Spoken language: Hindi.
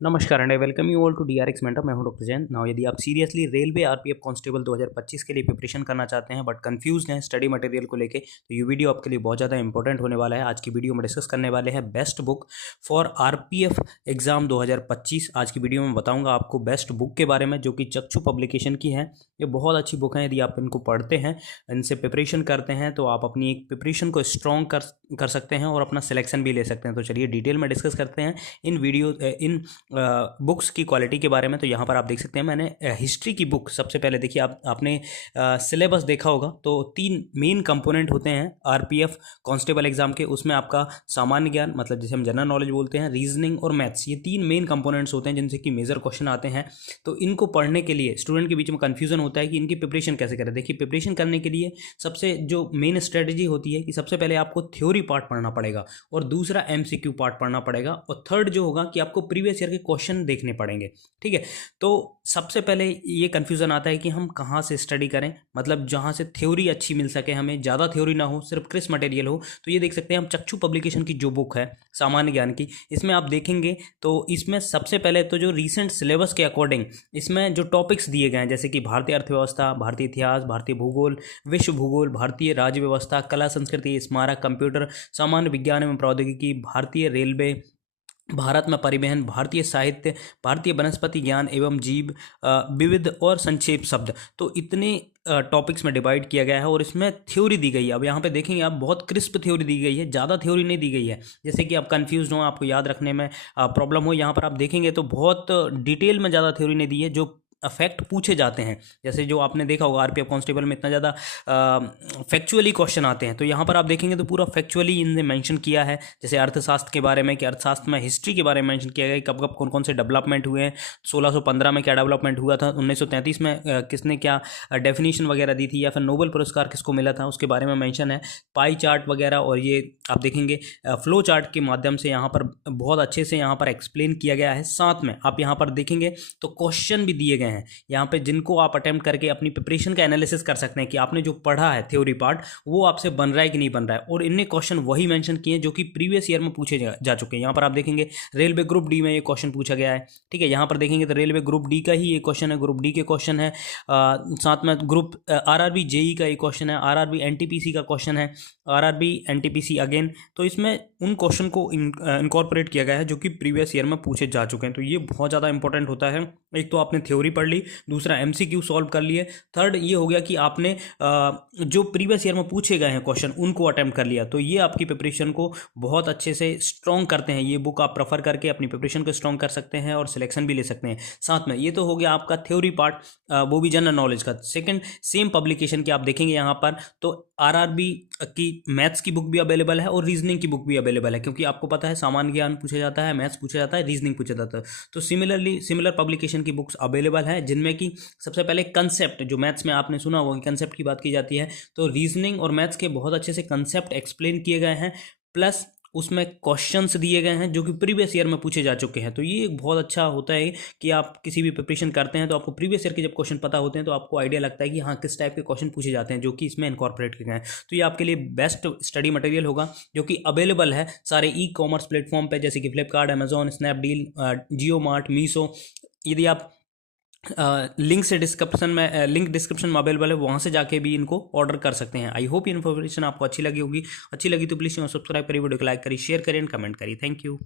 नमस्कार and I welcome you all to DRX mentor. मैं हूं डॉक्टर जैन। नाउ यदि आप सीरियसली रेलवे आरपीएफ कांस्टेबल 2025 के लिए प्रिपरेशन करना चाहते हैं बट कंफ्यूज हैं स्टडी मटेरियल को लेके, तो ये वीडियो आपके लिए बहुत ज़्यादा इंपॉर्टेंट होने वाला है। आज की वीडियो में डिस्कस करने वाले हैं best book for RPF exam 2025। आज की वीडियो में बताऊंगा आपको बेस्ट बुक के बारे में, जो कि चक्षु पब्लिकेशन की है। ये बहुत अच्छी बुक है। यदि आप इनको पढ़ते हैं, इनसे प्रिपरेशन करते हैं, तो आप अपनी एक प्रिपरेशन को स्ट्रॉन्ग कर सकते हैं और अपना सिलेक्शन भी ले सकते हैं। तो चलिए डिटेल में डिस्कस करते हैं इन बुक्स की क्वालिटी के बारे में। तो यहाँ पर आप देख सकते हैं, मैंने हिस्ट्री की बुक सबसे पहले देखिए। आपने सिलेबस देखा होगा, तो 3 मेन कंपोनेंट होते हैं आरपीएफ कांस्टेबल एग्जाम के। उसमें आपका सामान्य ज्ञान, मतलब जिसे हम जनरल नॉलेज बोलते हैं, रीजनिंग और मैथ्स, ये 3 मेन कंपोनेंट्स होते हैं जिनसे कि मेजर क्वेश्चन आते हैं। तो इनको पढ़ने के लिए स्टूडेंट के बीच में कन्फ्यूजन होता है कि इनकी प्रिपरेशन कैसे करें। देखिए, प्रिपरेशन करने के लिए सबसे जो मेन स्ट्रेटजी होती है कि सबसे पहले आपको थ्योरी पार्ट पढ़ना पड़ेगा और दूसरा एमसीक्यू पार्ट पढ़ना पड़ेगा, और थर्ड जो होगा कि आपको प्रीवियस ईयर के क्वेश्चन देखने पड़ेंगे। ठीक है, तो सबसे पहले ये कन्फ्यूज़न आता है कि हम कहाँ से स्टडी करें, मतलब जहाँ से थ्योरी अच्छी मिल सके, हमें ज़्यादा थ्योरी ना हो, सिर्फ क्रिस्प मटेरियल हो। तो ये देख सकते हैं हम, चक्षु पब्लिकेशन की जो बुक है सामान्य ज्ञान की, इसमें आप देखेंगे तो इसमें सबसे पहले तो जो रीसेंट सिलेबस के अकॉर्डिंग इसमें जो टॉपिक्स दिए गए हैं, जैसे कि भारतीय अर्थव्यवस्था, भारतीय इतिहास, भारतीय भूगोल, विश्व भूगोल, भारतीय राज्य व्यवस्था, कला संस्कृति, स्मारक, कंप्यूटर, सामान्य विज्ञान एवं प्रौद्योगिकी, भारतीय रेलवे, भारत में परिवहन, भारतीय साहित्य, भारतीय वनस्पति ज्ञान एवं जीव विविध और संक्षेप शब्द, तो इतने टॉपिक्स में डिवाइड किया गया है और इसमें थ्योरी दी गई है। अब यहाँ पे देखेंगे आप, बहुत क्रिस्प थ्योरी दी गई है, ज़्यादा थ्योरी नहीं दी गई है जैसे कि आप कंफ्यूज हो, आपको याद रखने में प्रॉब्लम हो। यहाँ पर आप देखेंगे तो बहुत डिटेल में ज़्यादा थ्योरी नहीं दी है। जो फैक्ट पूछे जाते हैं, जैसे जो आपने देखा होगा आरपीएफ कांस्टेबल में इतना ज़्यादा फैक्चुअली क्वेश्चन आते हैं, तो यहाँ पर आप देखेंगे तो पूरा फैक्चुअली इनने मेंशन किया है। जैसे अर्थशास्त्र के बारे में, कि अर्थशास्त्र में हिस्ट्री के बारे में मेंशन किया गया, कब कब कौन कौन से डेवलपमेंट हुए हैं, 1615 में क्या डेवलपमेंट हुआ था, 1933 में किसने क्या डेफिनेशन वगैरह दी थी, या फिर नोबेल पुरस्कार किसको मिला था, उसके बारे में मेंशन है। पाई चार्ट वगैरह, और ये आप देखेंगे फ्लो चार्ट के माध्यम से यहाँ पर बहुत अच्छे से यहाँ पर एक्सप्लेन किया गया है। साथ में आप यहाँ पर देखेंगे तो क्वेश्चन भी दिए गए हैं यहाँ पे, जिनको आप अटेम्प्ट करके अपनी प्रिपरेशन का एनालिसिस कर सकते हैं कि आपने जो पढ़ा है थ्योरी पार्ट, वो आपसे बन रहा है कि नहीं बन रहा है। और इनने क्वेश्चन वही मेंशन किए जो कि प्रीवियस ईयर में पूछे जा चुके हैं। यहाँ पर आप देखेंगे रेलवे ग्रुप डी में ये क्वेश्चन पूछा गया है। ठीक है, यहाँ पर देखेंगे तो रेलवे ग्रुप डी का ही ये क्वेश्चन है, ग्रुप डी के क्वेश्चन है। साथ में ग्रुप आरआरबी जेई का एक क्वेश्चन है, आरआरबी एनटीपीसी का क्वेश्चन है, आरआरबी एनटीपीसी अगेन। तो इसमें उन क्वेश्चन को इनकॉर्पोरेट किया गया है जो कि प्रीवियस ईयर में पूछे जा चुके हैं। तो ये बहुत ज़्यादा इंपॉर्टेंट होता है। एक तो आपने थ्योरी पढ़ ली, दूसरा एमसीक्यू सॉल्व कर लिए, थर्ड ये हो गया कि आपने जो प्रीवियस ईयर में पूछे गए हैं क्वेश्चन, उनको अटेम्प्ट कर लिया। तो ये आपकी प्रिपरेशन को बहुत अच्छे से स्ट्रॉन्ग करते हैं। ये बुक आप प्रेफर करके अपनी प्रिपरेशन को स्ट्रॉन्ग कर सकते हैं और सिलेक्शन भी ले सकते हैं। साथ में ये तो हो गया आपका थ्योरी पार्ट, वो भी जनरल नॉलेज का। सेकंड, सेम पब्लिकेशन की आप देखेंगे यहाँ पर, तो आरआरबी की मैथ्स की बुक भी अवेलेबल है और रीजनिंग की बुक भी अवेलेबल है, क्योंकि आपको पता है सामान्य ज्ञान पूछा जाता है, मैथ्स पूछा जाता है, रीजनिंग पूछा जाता है। तो सिमिलर पब्लिकेशन की बुक्स अवेलेबल है, जिनमें कि सबसे पहले कंसेप्ट, जो मैथ्स में आपने सुना होगा कि कंसेप्ट की बात की जाती है, तो रीजनिंग और मैथ्स के बहुत अच्छे से कंसेप्ट एक्सप्लेन किए गए हैं, प्लस उसमें क्वेश्चंस दिए गए हैं जो कि प्रीवियस ईयर में पूछे जा चुके हैं। तो ये एक बहुत अच्छा होता है कि आप किसी भी प्रिपरेशन करते हैं तो आपको प्रीवियस ईयर के जब क्वेश्चन पता होते हैं तो आपको आइडिया लगता है कि हाँ, किस टाइप के क्वेश्चन पूछे जाते हैं, जो कि इसमें इनकॉर्पोरेट किए गए हैं। तो ये आपके लिए बेस्ट स्टडी मटेरियल होगा, जो कि अवेलेबल है सारे ई कॉमर्स प्लेटफॉर्म पर, जैसे कि फ्लिपकार्ट, अमेजॉन, स्नैपडील, जियो मार्ट, मीशो। यदि आप लिंक डिस्क्रिप्शन में अवेलेबल है, वहाँ से जाके भी इनको ऑर्डर कर सकते हैं। आई होप ये इन्फॉर्मेशन आपको अच्छी लगी होगी। अच्छी लगी तो प्लीज़ सब्सक्राइब करिए, वीडियो को लाइक करिए, शेयर करिए एंड कमेंट करिए। Thank you.